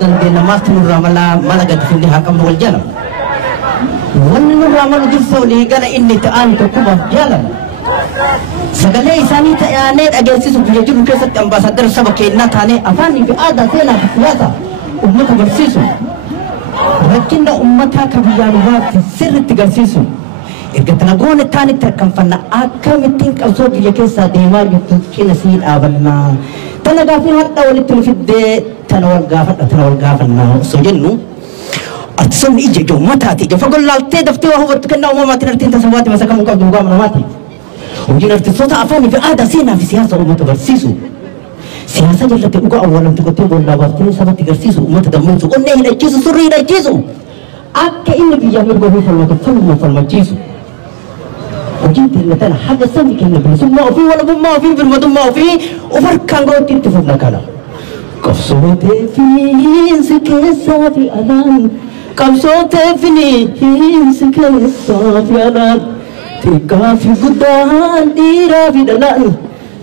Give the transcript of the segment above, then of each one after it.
dan dia mati nurramala malaga difindi hakam wal jalan. Wanni nurramala disoli gara inni ta'an to kuma jalan. Sagalee isaanii ta'anii agarsiisu biyya jiru keessatti ambaasaadara saba keenyaa taanee afaanii fi aadaa seenaa fi siyaasa uummata barsiisu. Rakkina uummataa kan biyyaa dhufaatti sirriitti agarsiisu. Erga tanagoon taanitti harkanfanna akkamittiin qabsoo biyya keessaa deemaa jirtu cina sii dhaabannaa. Tanagaa fi hadha walitti nu fiddee tana wal gaafannaa osoo jennu. Artisoonni ija uummataati ija fagoo laaltee daftee waa hubattu kennaa uumamaatiin artiin tasawaati masa kamuu qabdu dhugaa manamaati. Hojiin artistoota afaanii fi aadaa seenaa fi siyaasa uummata barsiisu. Siyaasa jalatti dhugaa awwaalamtu gottee boollaa baaftee sabatti agarsiisu uummata dammaqsu onnee hidhachiisu surrii hidhachiisu. Akka inni biyyaa mirga ofii falmatu falma falmachiisu. Hojiin teenya tana haga sabni keenya bilisummaa ofii walabummaa ofii birmadummaa ofii of harkaan gootti itti fufna kana. Qabsootee fiinsi keessaa fi alaan qabsootee fiinsi keessaa fi alaan. Tika fi guddaan dhiiraa fi dhalaan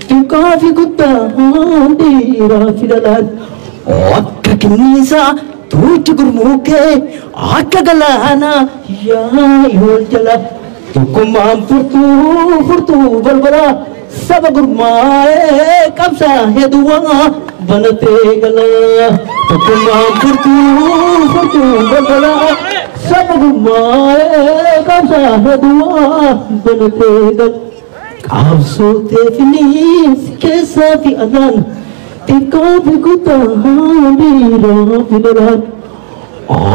tika fi guddaan dhiiraa fi dhalaan akka kenniisaa tuuti gurmuukee akka galaanaa yaa'i wal jala tokkummaan furtuu balbalaa saba gurmaa'ee qabsaa heduwaa banatee galaa tokkummaan furtuu balbalaa saba gurmaa'ee qabsaa heduwaa banatee galaa qabsootee finiinsi keessaa fi alaan xiqqaa fi guddaan dhiiraa fi dhalaan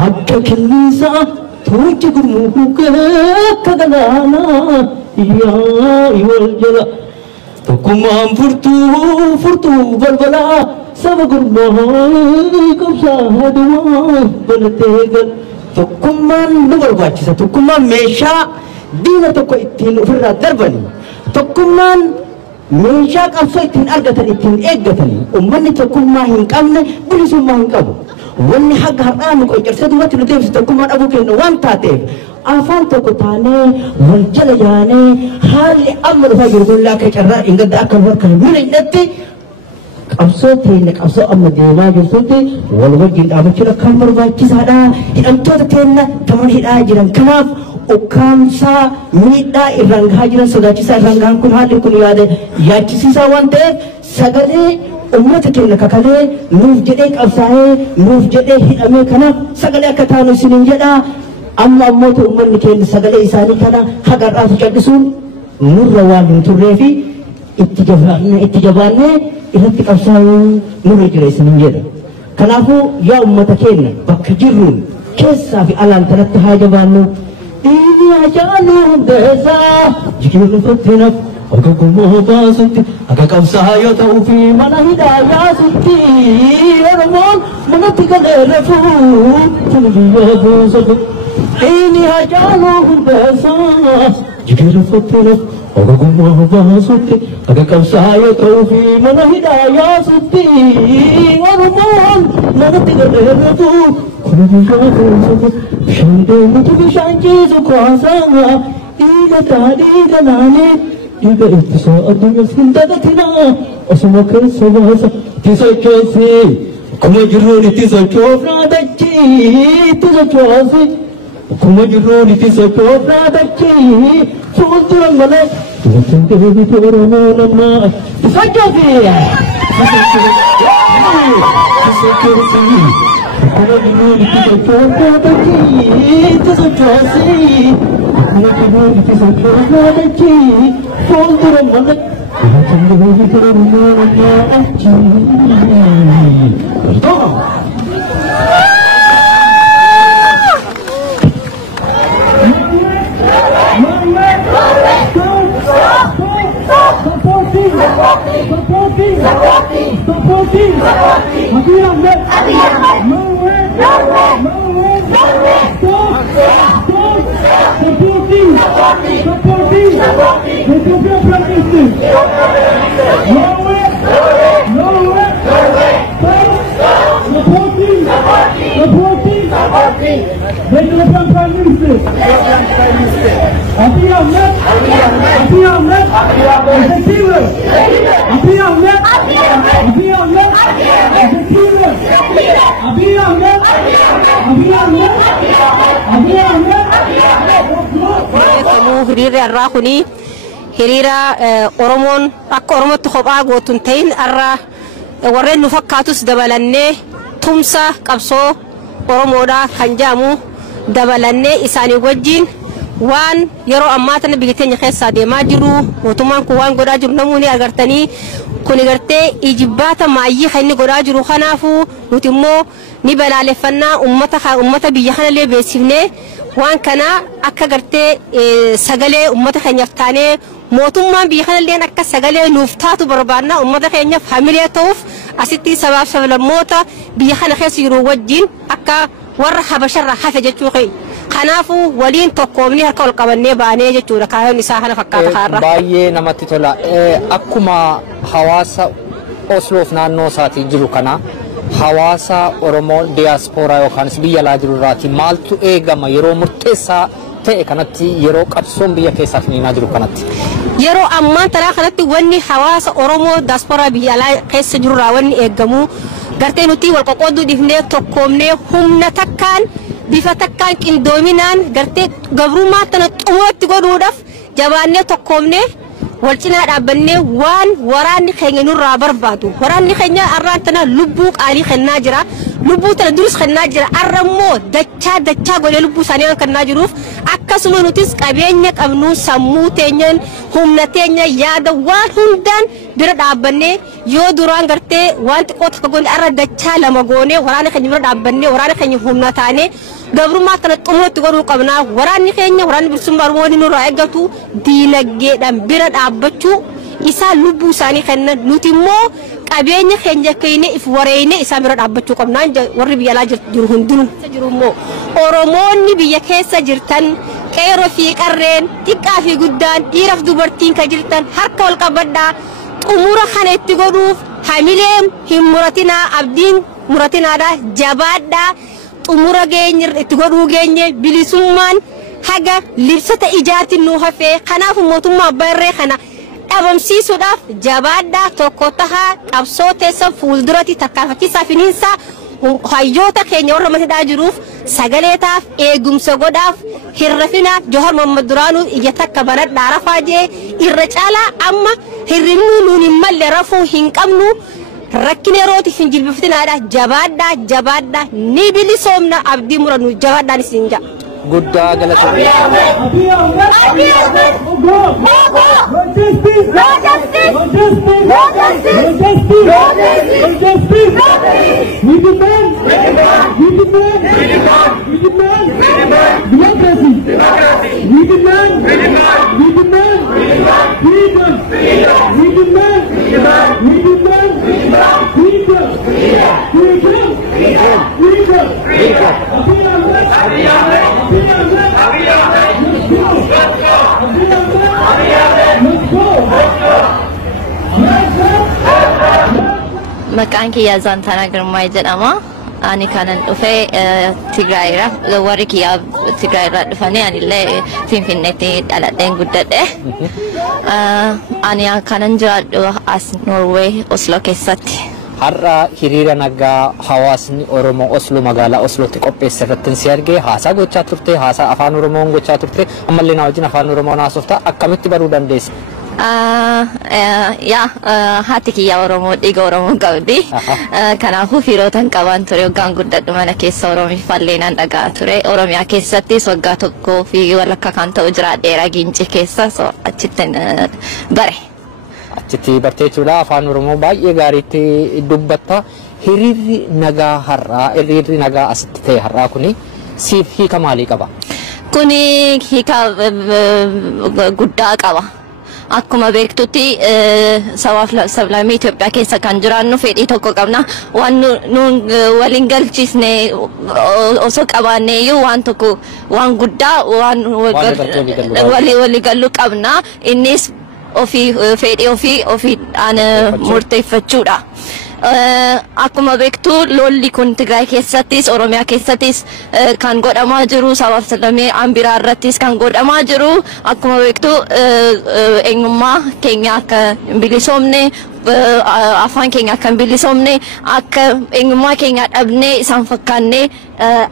akka kenniisaa tuuti gurmuukee akka galaanaa yaa'i wal jala tokkummaan furtuu balbalaa saba gurmaa'ee qabsaa heduwaa banatee galaa. Tokkummaan nu barbaachisa. Tokkummaan meeshaa diina tokko ittiin ofirraa darbani. Tokkummaan meeshaa qabsoo ittiin argatan ittiin eeggatani. Uummanni tokkummaa hin qabne bilisummaa hin qabu. Wanni haga har'aa nu qoqqeessee duubatti nu deebisu tokkummaa dhabuu keenya waan taateef afaan tokko taanee wal jala yaanee haalli amma dhufaa jiru kun akka carraa dhiingadda akka nu harkaan miidhagnetti qabsoo teenya qabsoo amma deemaa jirtutti wal wajjin dhaabachuun akkaan barbaachisaadha. Hidhamtoota teenya taman hidhaa jiran kanaaf ukkaamsaa miidhaa irraan gahaa jiran sodaachisaa irraan gahan kun haalli kun yaachisiisaa waan ta'eef sagalee ummata keenya kakalee nuuf jedhee qabsaa'ee nuuf jedhee hidhamee kanaaf sagalee akka taanu isiniin jedhaa. Amma ammoota uummanni keenya sagalee isaanii kana haga har'aaf caddisuun nurra waan hin turreefi itti jabaannee irratti qabsaa'uu nurra jira isiniin jedha. Kanaafuu yaa ummata keenya bakka jirruun keessaa fi alaan kanatti haa jabaannu. Dhiibi haa jaannu hundeessaa jijjiirri fattinaaf akka gumaa baasutti akka qabsaa yoo ta'uu fi mana hidhaa yaasutti Oromoon manatti galee rafuu tuni biyya buusatu. Dhiibi haa jaannu hundeessaa jijjiirri fattinaaf akka gumaa baasutti akka qabsaa yoo ta'uu fi mana hidhaa yaasutti Oromoon manatti galee rafuu tuni biyya buusatu. Shandeemutu bishaan ciisu kwaasaa dhiiga taadhiiga naanii dhiiga ittisa addunyaas hin dagatinaa osuma keessa baasa itti sochoosii akkuma jirruun itti sochoofnaa dachii itti sochoosi akkuma jirruun itti sochoofnaa dachii fuuldura malee dubartiin deebitu Oromoo namaa itti sochoosi Aku dulu dipisah itu sejasi. Aku dulu dipisah lagi. Folder mana? Aku dulu dipisah lagi. Betul. Api Ahmed kamu hiriira irraa kuni hiriira Oromoon akka Oromootti kophaa gootuun ta'in irraa warreen nu fakkaatus dabalannee tumsa qabsoo Oromoodhaa kan jedhamu dabalannee isaanii wajjin waan yeroo ammaa tana biyya teenya keessa deemaa jiru mootummaan kun waan godhaa jiru namoonni agartanii kun gartee ijibbaata maayyii kan inni godhaa jiru kanaafu nuti immoo ni balaaleffannaa ummata biyya kanallee beeksifnee waan kana akka gartee sagalee ummata keenyaaf taanee mootummaan biyya kanallee akka sagalee nuuf taatu barbaadna ummata keenyaaf hamilee ta'uuf asitti sabaaf sablammoota biyya kana keessa jiru wajjin akka warra habasharra hafe jechuu kee kanaafu waliin tokkoomni harka ol qabannee baanee jechuudha kaayyoon isaa kana fakkaata kaarra baay'ee namatti tola akkuma hawaasa Osloof naannoo isaatii jiru kana hawaasa Oromoo diaspora yookaan biyya alaa jiru irraati maaltu eegama yeroo murteessaa ta'e kanatti yeroo qabsoon biyya keessaa finiinaa jiru kanatti yeroo ammaan tanaa kanatti wanni hawaasa Oromoo diaspora biyya alaa keessa jiru irraa wanni eegamu gartee nuti wal qoqqooduu dhifnee tokkoomnee humna takkaan bifa takkaan qindoominaan gartee gabrummaa tana xumurratti godhuudhaaf jabaannee tokkoomnee wal cinaa dhaabbannee waan waraanni keenya nurraa barbaadu waraanni keenya arraan tana lubbuu qaalii kennaa jira lubbuu tana duris kennaa jira arrammoo dachaa godhee lubbuu isaanii kennaa jiruuf akkasuma nutis qabeenya qabnu sammuu teenyaan humna teenya yaada waan hundaan bira dhaabbannee yoo duraan gartee waan xiqqoo takka goone arra dachaa lama goone waraana keenya bira dhaabbannee waraana keenya humna taanee gabrummaa tana xumurratti godhuu qabnaa waraanni keenya waraanni bilisummaa Oromoo nurraa eeggatu diinagdeedhaan bira dhaabbachuu isaa lubbuu isaanii kennan nuti immoo qabeenya keenya keenya if wareeyne isaa bira dhaabbachuu qabnaan warri biyya alaa jiru hundinuu jiru immoo Oromoonni biyya keessa jirtan qeeroo fi qarreen xiqqaa fi guddaan dhiiraaf dubartiin ka jirtan harka wal qabadhaa xumura kana itti godhuuf hamileen hin muratinaa abdiin muratinaadha jabaadhaa xumura geenye itti godhuu geenye bilisummaan haga libsata ijaatiin nu hafee kanaaf mootummaa barree kana dhabamsiisuudhaaf jabaadhaa tokko tahaa qabsoo teessan fuulduratti takkaafachiisaa finiinsaa hayyoota keenya warra matadhaa jiruuf sagaleetaaf eegumsa godhaaf hirrafinaaf Johar Mohammad Duraanuu ija takka banadhaa rafaa jee irra caalaa amma hirribnuu nuun hin malle rafuu hin qabnu rakkine rooti fin jilbiftinaadha jabaadhaa ni bilisoomna abdii muranu jabaadhaan isin jaa guddaa galatoomee Maqaan kiyya Zaantanaa Girmaa jedhama. Ani kanan dhufee Tigraayirraa warri kiyya Tigraayirraa dhufanii anillee Finfinneetti dhaladheen guddadhe. Ani kanan jiraadhu as Norway Oslo keessatti. har'a hiriira nagaa hawaasni Oromoo Oslo magaalaa Oslootti qopheesse irratti si argee haasaa gochaa turte haasaa afaan Oromoon gochaa turte ammallee na wajjin afaan Oromoon haasofta akkamitti baruu dandeesse? Haati kiyya Oromoo dhiiga Oromoo qabdi. Kanaafuu firootan qaban ture waggaan guddadhu mana keessa Oromiifallee dhagaa ture. Oromiyaa keessattis waggaa tokkoo fi walakkaa kan ta'u jiraadheera Gincii keessa achitti bare. Achitti bartee jechuudha afaan Oromoo baay'ee gaariitti dubbatta. Hiriirri nagaa har'aa hiriirri nagaa asitti ta'e har'aa kuni siif hiika maalii qaba? Kuni hiika guddaa qaba. Akkuma beektutti sabaaf sablammii Itoophiyaa keessa kan jiraannu fedhii tokko qabna. Waan nuun waliin galchisne osoo qabaanneeyyuu waan tokko waan guddaa waan walii galuu qabna. Innis ofii fedhii ofii murteeffachuudha. akkuma beektu lolli kun Tigraay keessattis Oromiyaa keessattis kan godhamaa jiru sabab sablammii ambiraa irrattis kan godhamaa jiru akkuma beektu eenyummaa keenya akka bilisoomne afaan keenya akka bilisoomne akka eenyummaa keenya dhabnee isaan fakkaannee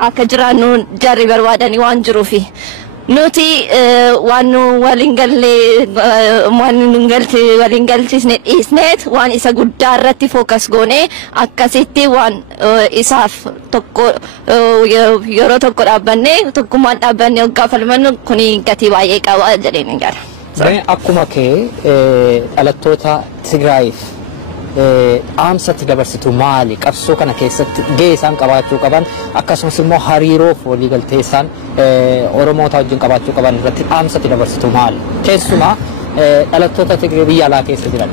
akka jiraannu jarri barbaadanii waan jiruufi nuti waan waliin galchisne dhiisneet waan isa guddaa irratti fookas goone akkasitti waan isaaf tokko yeroo tokko dhaabbanne tokkummaan dhaabbanne waggaa falmannu kuni gatii baay'ee qaba jedheen gara. Akkuma kee dhalattoota Tigraayiif aamsatti dabarsitu maali qabsoo kana keessatti gahee isaan qabaachuu qaban akkasumas immoo hariiroo waliigaltee isaan Oromoota wajjin qabaachuu qaban irratti aamsatti dabarsitu maali keessumaa dhalattoota Tigree biyya alaa keessa jiran.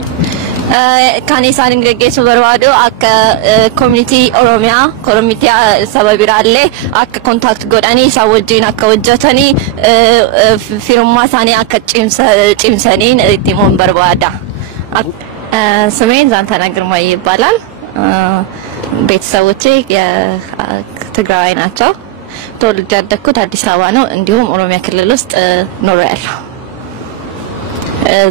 Kan isaan gaggeessuu barbaadu akka community Oromiyaa community saba biraallee akka contact godhanii isaan wajjin akka hojjetanii firummaa isaanii akka cimsaniin itti himuun barbaada. ስሜን ዛንታና ግርማ ይባላል። ቤተሰቦቼ የትግራይ ናቸው። ተወልጄ ያደግኩት አዲስ አበባ ነው። እንዲሁም ኦሮሚያ ክልል ውስጥ ኖሬያለሁ።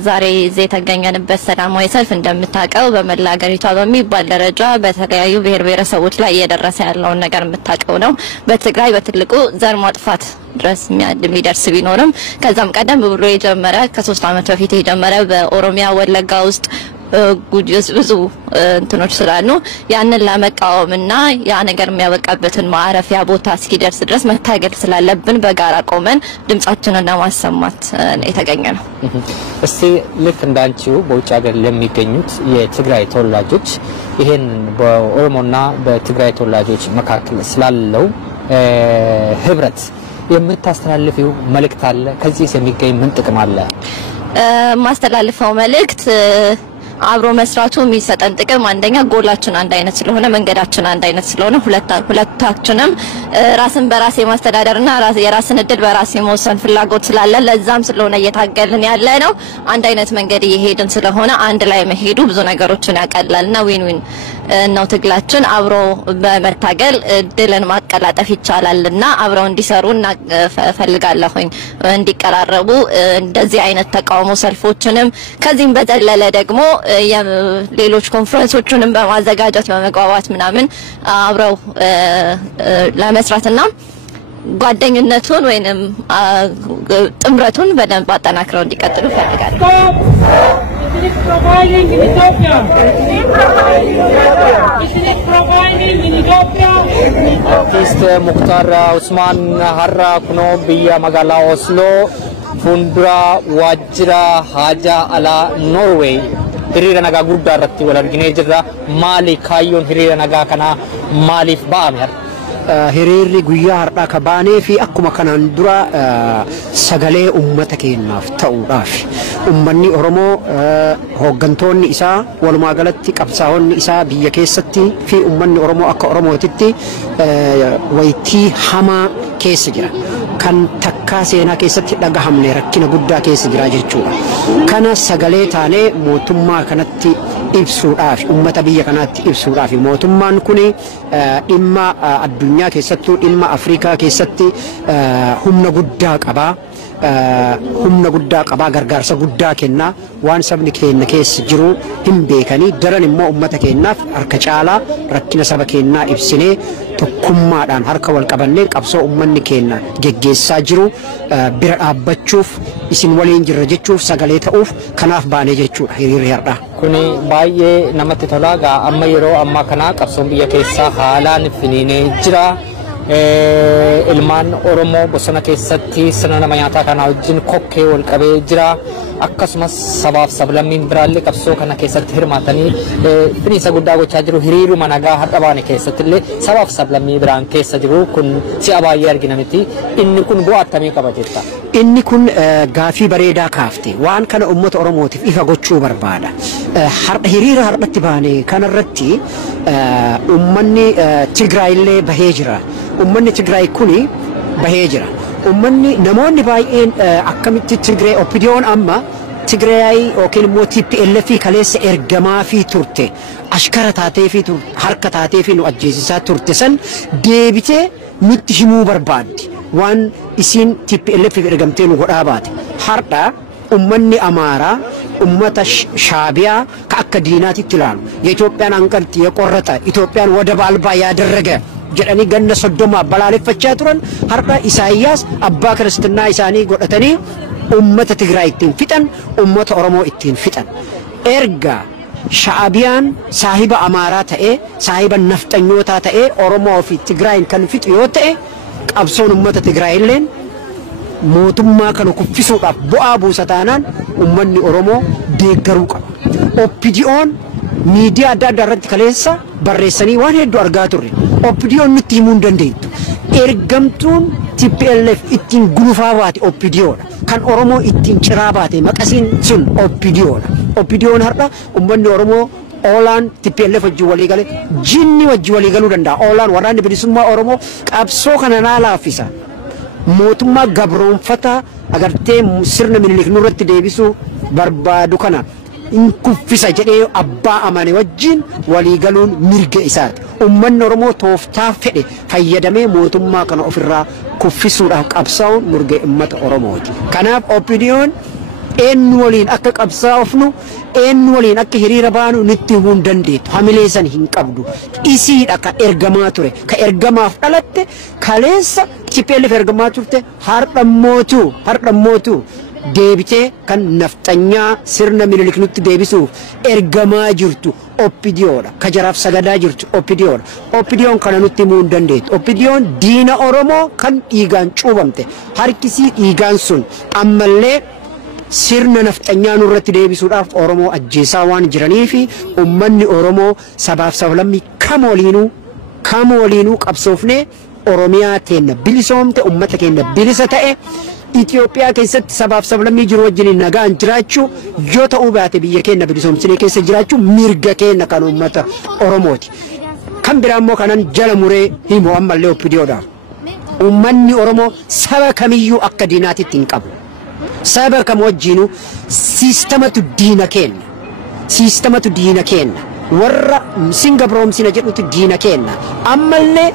ዛሬ እዚህ የተገኘንበት ሰላማዊ ሰልፍ እንደምታውቀው በመላ ሀገሪቷ በሚባል ደረጃ በተለያዩ ብሔር ብሔረሰቦች ላይ እየደረሰ ያለውን ነገር የምታውቀው ነው። በትግራይ በትልቁ ዘር ማጥፋት ድረስ የሚደርስ ቢኖርም ከዛም ቀደም ብሎ የጀመረ ከ3 ዓመት በፊት የጀመረ በኦሮሚያ ወለጋ ውስጥ ብዙ እንትኖች ስላሉ ያንን ለመቃወምና ያ ነገር የሚያበቃበትን ማረፊያ ቦታ እስኪደርስ ድረስ መታገል ስላለብን በጋራ ቆመን ድምጻችንን ለማሰማት የተገኘ ነው። እስቲ ልክ እንዳንቺው በውጭ ሀገር ለሚገኙት የትግራይ ተወላጆች ይሄን በኦሮሞና በትግራይ ተወላጆች መካከል ስላለው ህብረት የምታስተላልፊው መልእክት አለ? ከዚህ የሚገኝ ምን ጥቅም አለ? ማስተላልፈው መልእክት አብሮ መስራቱ የሚሰጠን ጥቅም አንደኛ ጎላችን አንድ አይነት ስለሆነ መንገዳችን አንድ አይነት ስለሆነ ሁለታችንም ራስን በራስ የማስተዳደርና የራስን እድል በራስ የመወሰን ፍላጎት ስላለ ለዛም ስለሆነ እየታገልን ያለ ነው። አንድ አይነት መንገድ እየሄድን ስለሆነ አንድ ላይ መሄዱ ብዙ ነገሮችን ያቀላልና ዊን ዊን ነው ትግላችን። አብሮ በመታገል ድልን ማቀላጠፍ ይቻላልና አብረው እንዲሰሩና ፈልጋለሁኝ እንዲቀራረቡ እንደዚህ አይነት ተቃውሞ ሰልፎችንም ከዚህም በተለለ ደግሞ ሌሎች ኮንፈረንሶችንም በማዘጋጀት በመግባባት ምናምን አብረው ለመስራትና ጓደኝነቱን ወይንም ጥምረቱን በደንብ አጠናክረው እንዲቀጥሉ ፈልጋለሁ። Artist Mukhtar Usman har'a kunoo biyya magaalaa Oslo fuuldura waajjira haajaa alaa Norway hiriira nagaa guddaa irratti wal arginee jirra. Maali kaayyoon hiriira nagaa kanaa maaliif ba'ame? hiriirri guyyaa har'aa ka baanee fi akkuma kanaan dura sagalee ummata keenyaaf ta'uudhaaf ummanni Oromoo hooggantoonni isaa walumaa galatti qabsaa'onni isaa biyya keessatti fi ummanni Oromoo akka Oromootitti waytii hamaa keessa jira kan takkaa seenaa keessatti dhagahamne rakkina guddaa keessa jira jechuudha. Kana sagalee taanee mootummaa kanatti ibsuudhaaf ummata biyya kanaatti ibsuudhaaf mootummaan kuni dhimma addunyaa keessattuu dhimma Afrikaa keessatti humna guddaa qabaa gargaarsa guddaa kenna waan sabni keenya keessa jiru hin beekanii daran immoo ummata keenyaaf harka caalaa rakkina saba keenyaa ibsinee tokkummaadhaan harka wal qabannee qabsoo ummanni keenya geggeessaa jiru bira dhaabbachuuf isin waliin jirra jechuuf sagalee ta'uuf kanaaf baanee jechuudha hiriirri har'aa. Kuni baay'ee namatti tola gaa amma yeroo ammaa kana qabsoon biyya keessaa haalaan finiinee jira. Ilmaan Oromoo bosona keessatti sirna nama nyaataa kana wajjin kokkee wal qabee jira. Akkasumas sabaaf sablammiin biraallee qabsoo kana keessatti hirmaatanii finiinsa guddaa gochaa jiru. Hiriiruma nagaa har'a baane keessatti illee sabaaf sablammii biraan keessa jiru kun si'a baay'ee argina miti. Inni kun bu'aa akkamii qaba jetta? Inni kun gaafii bareedaa kaafte waan kana uummata Oromootiif ifa gochuu barbaada. Hiriira har'atti baane kanarratti uummanni Tigraayillee bahee jira. Uummanni Tigraay kuni bahee jira. Uummanni namoonni baay'een akkamitti Tigraay opiniyoon amma Tigraay yookiin immoo TPLF kaleessa ergamaa fi turte ashkara taatee fi harka taatee fi nu ajjeesisaa turte san deebitee nutti himuu barbaaddi waan isiin TPLF ergamtee nu godhaa baate har'a ummanni Amaaraa ummata Shaabiyaa ka akka diinaatitti ilaalu የኢትዮጵያን አንቀልት የቆረጠ ኢትዮጵያን ወደብ አልባ ያደረገ ጀዳኒ ገነ ሶዶማ ባላለፈቻ ቱረን har'a ኢሳይያስ አባ ክርስትና ኢሳኒ ጎደተኒ ኡመተ ትግራይ ኢትን ፊጠን ኡመተ ኦሮሞ ኢትን ፊጠን ኤርጋ ሻዕቢያን ሳሂበ አማራ ተኤ ሳሂበ ነፍጠኞታ ተኤ ኦሮሞ ፊ ትግራይን ከን ፊጥ ዮተኤ ቀብሶን ኡመተ ትግራይ ለን ሞቱማ ከኑ ኩፍሱዳፍ ቦአ ቡሰታናን ኡመኒ ኦሮሞ ደገሩ ቀባ ኦፒዲኦን ሚዲያ ዳዳረት ከሌሳ በሬሰኒ ዋን ሄዱ አርጋ ቱሪ ኦፒዲኦን ንቲሙን ደንዴቱ ኤርገምቱን TPLF ኢቲን ጉሩፋባቲ ኦፒዲኦን kan Oromo ittiin ciraabate maqasiin sun OPDO'n har'a ummanni Oromo oolaan TPLF wajji walii gale jinni wajji walii galuu danda'a oolaan waraanni bilisummaa Oromo qabsoo kana naa laaffisa mootummaa gabroonfata agartee sirna Minilik nurratti deebisuu barbaadu kana in kuffisa jedhee abbaa amane wajjin walii galuun mirga isaati ummanni Oromoo tooftaa fedhe fayyadamee mootummaa kana ofirraa kuffisuudhaaf qabsaa'uun murgee ummata Oromooti. Kanaaf OPDO'n eenyu waliin akka qabsaa'ufnu eenyu waliin akka hiriira baanu nutti himuu hin dandeettu hamileessan hin qabdu isiidha ka ergamaa ture ka ergamaaf dhalatte kaleessa TPLF ergamaa turte har'a mootu deebitee kan nafxanyaa sirna Minilik nutti deebisuuf ergamaa jirtu OPDO'dha ka jaraaf sagadaa jirtu OPDO'dha OPDO'n kana nutti himuu hin dandeettu OPDO'n diina Oromoo kan dhiigaan cuubamte harkisii dhiigaan sun ammallee sirna nafxanyaa nurratti deebisuudhaaf Oromoo ajjeesaa waan jiraniif ummanni Oromoo sabaaf sablammii kam waliinuu qabsoofne Oromiyaa teenna bilisoomte ummata keenya bilisa ta'e Itoophiyaa keessatti sabaaf sablammii jiru wajjin nagaan jiraachuu yoo ta'uu baate biyya keenya bilisoomsinee keessa jiraachuu mirga keenya kan ummata Oromooti. Kan biraa immoo kanan jala muree himu ammallee OPDO'dhaaf. Ummanni Oromoo saba kamiyyuu akka diinaatitti hin qabu. Saba kam wajjinuu siistamatu diina kenna. Warra Singaporoomsina jedhutu diina kenna. Ammallee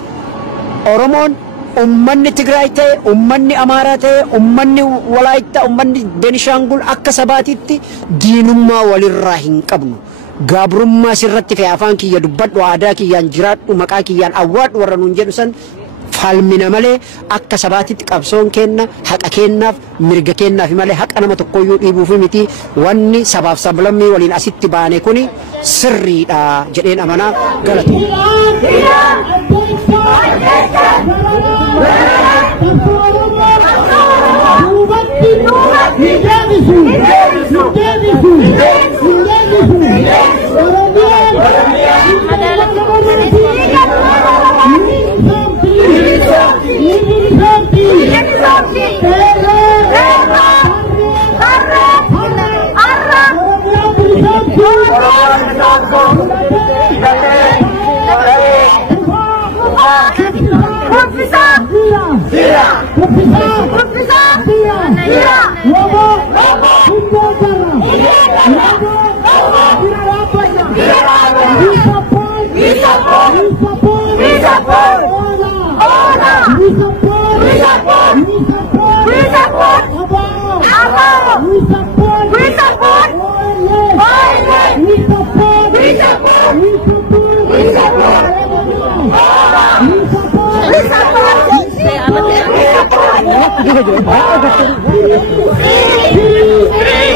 Oromoon ummanni Tigraay ta'e ummanni Amaaraa ta'e ummanni Walaayittaa ummanni Benishangul akka sabaatitti diinummaa walirraa hin qabnu gaabrummaa sirratti fi afaan kiyya dubbadhu aadaa kiyyaan jiraadhu maqaa kiyyaan awwaadhu warra nuun jedhu san falmina malee akka sabaatitti qabsoon kenna haqa kennaaf mirga kennaaf malee haqa nama tokkoyyuu dhiibuuf miti wanni sabaaf sablammii waliin asitti baane kuni sirriidha jedheen amanaa galatu. Kita